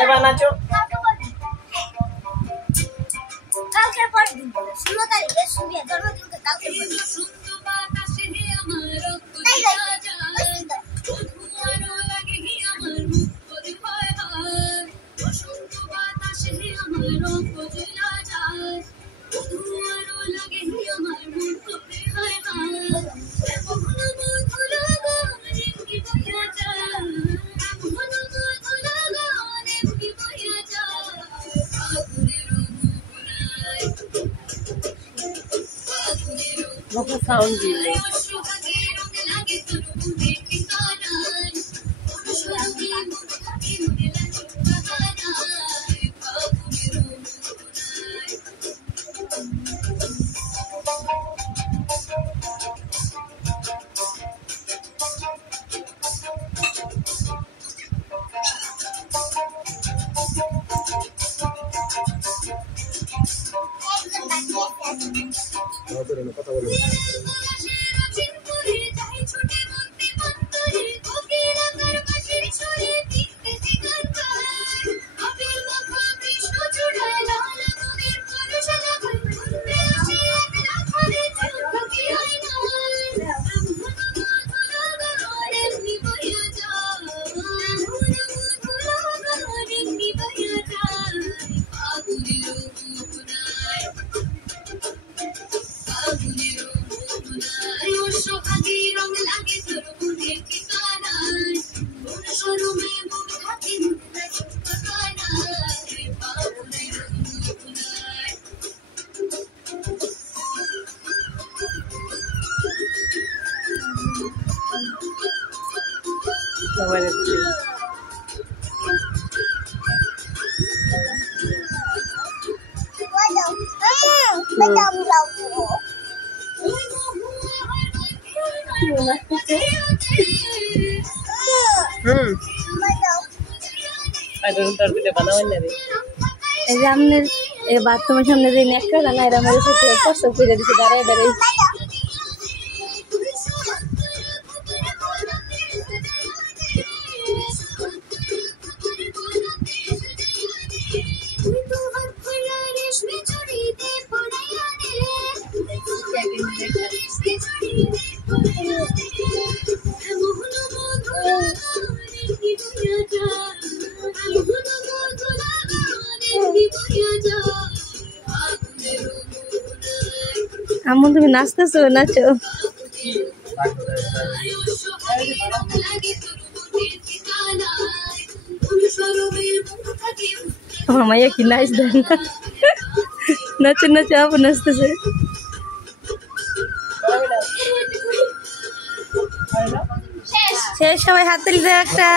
এবার নাচো। কালকে পর 16 তারিখে সুমিয়া জন্মদিন কালকে बहुत साउंड दिले কথা বলো বাথরুমের সামনে যে নেকড়া জানা এরা মেরে সাথে প্রস্তাব করে দিচ্ছে দাঁড়ায় দাঁড়ায় আমন তুমি নাচতেছো নাচো আমার মাইয়া কি নাচ দেয় না নাচো নাচো আপন নাচতেছে শেষ সবাই হাত তুলে একটা